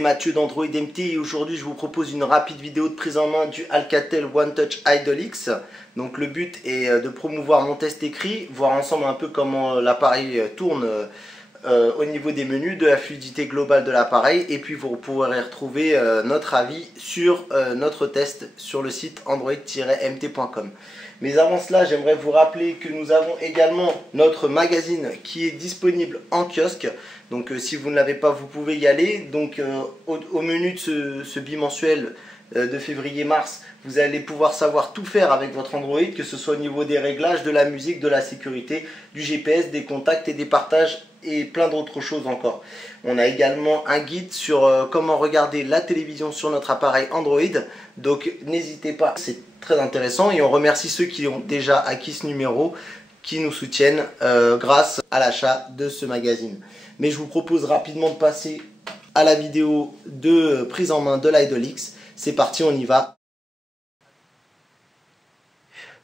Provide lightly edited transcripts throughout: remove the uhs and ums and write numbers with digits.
c'est Mathieu d'Android MT et aujourd'hui je vous propose une rapide vidéo de prise en main du Alcatel One Touch Idol X. Donc le but est de promouvoir mon test écrit, voir ensemble un peu comment l'appareil tourne au niveau des menus, de la fluidité globale de l'appareil, et puis vous pourrez retrouver notre avis sur notre test sur le site android-mt.com. Mais avant cela, j'aimerais vous rappeler que nous avons également notre magazine qui est disponible en kiosque. Donc si vous ne l'avez pas, vous pouvez y aller. Donc au menu de ce bimensuel de février-mars, vous allez pouvoir savoir tout faire avec votre Android, que ce soit au niveau des réglages, de la musique, de la sécurité, du GPS, des contacts et des partages et plein d'autres choses encore. On a également un guide sur comment regarder la télévision sur notre appareil Android. Donc n'hésitez pas, c'est très intéressant et on remercie ceux qui ont déjà acquis ce numéro, qui nous soutiennent grâce à l'achat de ce magazine. Mais je vous propose rapidement de passer à la vidéo de prise en main de l'Idol X. C'est parti, on y va.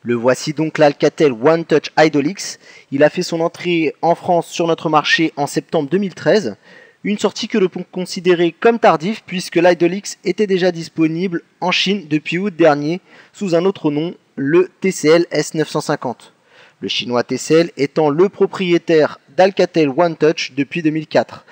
Le voici donc, l'Alcatel One Touch Idol X. Il a fait son entrée en France sur notre marché en septembre 2013. Une sortie que l'on peut considérer comme tardive puisque l'Idol X était déjà disponible en Chine depuis août dernier sous un autre nom, le TCL S950. Le chinois TCL étant le propriétaire d'Alcatel One Touch depuis 2004.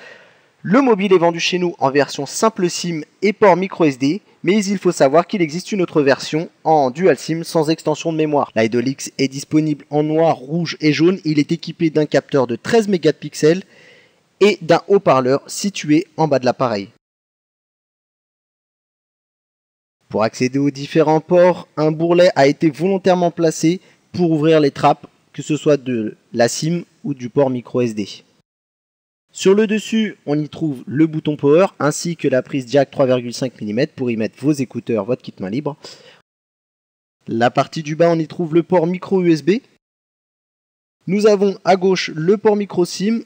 Le mobile est vendu chez nous en version simple SIM et port micro SD, mais il faut savoir qu'il existe une autre version en dual SIM sans extension de mémoire. L'Idol X est disponible en noir, rouge et jaune. Il est équipé d'un capteur de 13 mégapixels et d'un haut-parleur situé en bas de l'appareil. Pour accéder aux différents ports, un bourrelet a été volontairement placé pour ouvrir les trappes, que ce soit de la SIM ou du port micro SD. Sur le dessus, on y trouve le bouton Power ainsi que la prise jack 3,5 mm pour y mettre vos écouteurs, votre kit main libre. La partie du bas, on y trouve le port micro USB. Nous avons à gauche le port micro SIM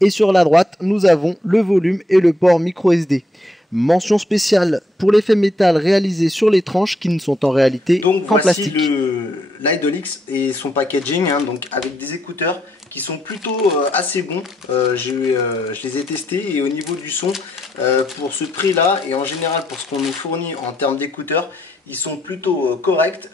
et sur la droite, nous avons le volume et le port micro SD. Mention spéciale pour l'effet métal réalisé sur les tranches qui ne sont en réalité qu'en plastique. Donc voici l'Idol X et son packaging, donc avec des écouteurs qui sont plutôt assez bons. Je les ai testés et au niveau du son, pour ce prix là et en général pour ce qu'on nous fournit en termes d'écouteurs, ils sont plutôt corrects,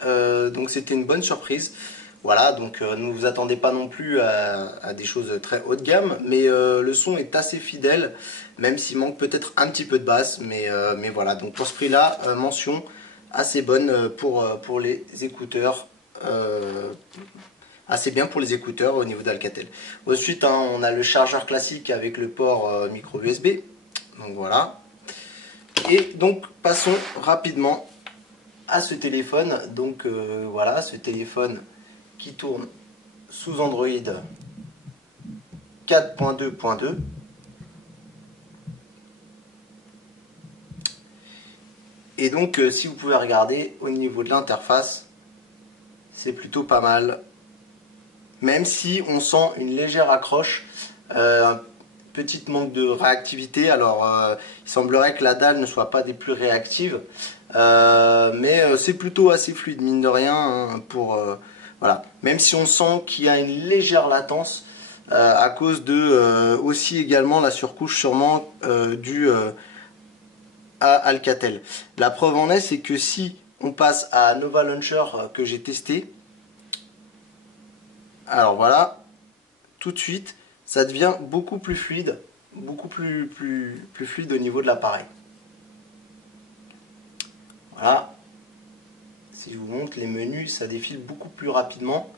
donc c'était une bonne surprise. Voilà, donc ne vous attendez pas non plus à des choses très haut de gamme, mais le son est assez fidèle, même s'il manque peut-être un petit peu de basse, mais voilà, donc pour ce prix là, mention assez bonne pour les écouteurs, assez bien pour les écouteurs au niveau d'Alcatel. Ensuite, on a le chargeur classique avec le port micro USB, donc voilà. Et donc passons rapidement à ce téléphone, donc voilà, ce téléphone qui tourne sous Android 4.2.2. Et donc si vous pouvez regarder au niveau de l'interface, c'est plutôt pas mal. Même si on sent une légère accroche, un petit manque de réactivité. Alors il semblerait que la dalle ne soit pas des plus réactives, mais c'est plutôt assez fluide mine de rien voilà. Même si on sent qu'il y a une légère latence à cause de aussi également la surcouche sûrement due à Alcatel. La preuve en est, c'est que si on passe à Nova Launcher que j'ai testé, alors voilà, tout de suite ça devient beaucoup plus fluide, beaucoup plus fluide au niveau de l'appareil. Voilà. Si je vous montre les menus, ça défile beaucoup plus rapidement.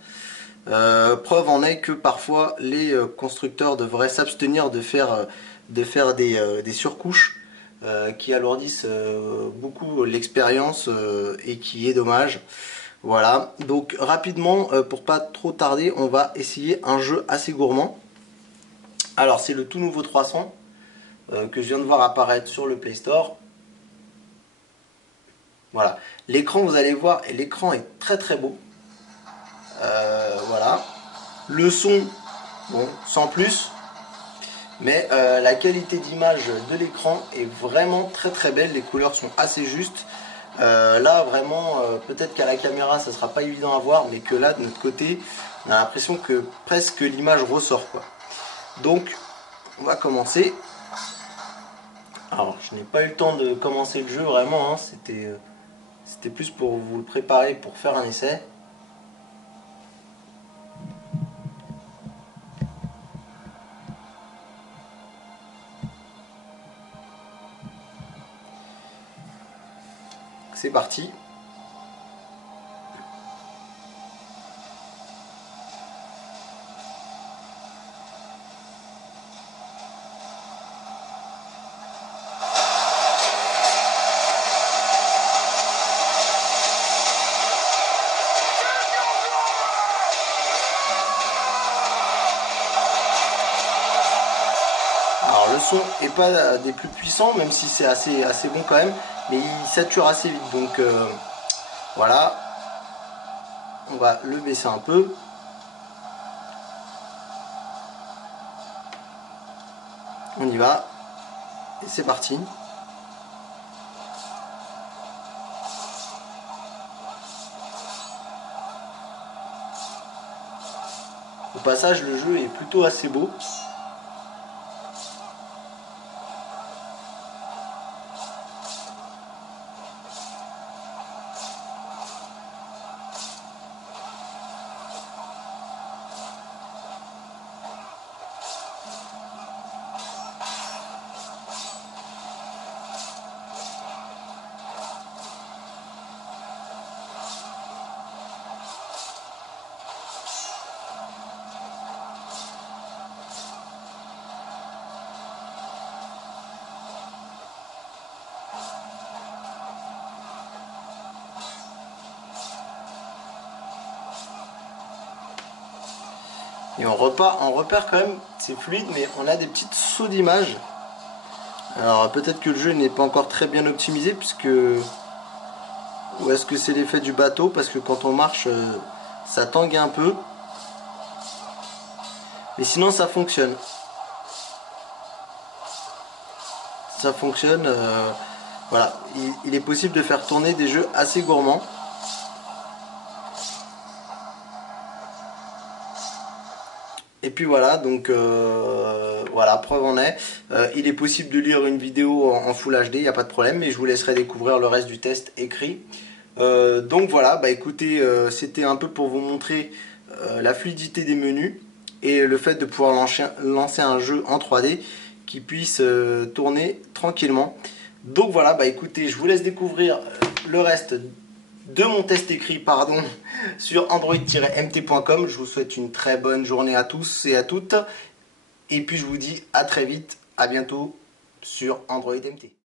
Preuve en est que parfois les constructeurs devraient s'abstenir de faire des surcouches qui alourdissent beaucoup l'expérience et qui est dommage. Voilà, donc rapidement, pour pas trop tarder, on va essayer un jeu assez gourmand. Alors c'est le tout nouveau 300 que je viens de voir apparaître sur le Play Store. Voilà, l'écran, vous allez voir, l'écran est très très beau. Voilà, le son, bon, sans plus, mais la qualité d'image de l'écran est vraiment très très belle. Les couleurs sont assez justes. Là vraiment, peut-être qu'à la caméra ça sera pas évident à voir, mais que là de notre côté, on a l'impression que presque l'image ressort quoi. Donc, on va commencer. Alors, je n'ai pas eu le temps de commencer le jeu vraiment, hein. C'était plus pour vous le préparer pour faire un essai. C'est parti. Alors le son est pas des plus puissants, même si c'est assez bon quand même, mais il sature assez vite, donc voilà, on va le baisser un peu. On y va, et c'est parti. Au passage, le jeu est plutôt assez beau. Et on repère quand même, c'est fluide, mais on a des petites sauts d'image. Alors peut-être que le jeu n'est pas encore très bien optimisé, puisque... Ou est-ce que c'est l'effet du bateau? Parce que quand on marche, ça tangue un peu. Mais sinon ça fonctionne. Ça fonctionne, voilà. Il est possible de faire tourner des jeux assez gourmands. Et puis voilà, donc voilà, preuve en est. Il est possible de lire une vidéo en Full HD, il n'y a pas de problème, mais je vous laisserai découvrir le reste du test écrit. Donc voilà, bah écoutez, c'était un peu pour vous montrer la fluidité des menus et le fait de pouvoir lancer un jeu en 3D qui puisse tourner tranquillement. Donc voilà, bah écoutez, je vous laisse découvrir le reste de mon test écrit, pardon, sur android-mt.com. Je vous souhaite une très bonne journée à tous et à toutes. Et puis je vous dis à très vite, à bientôt sur Android MT.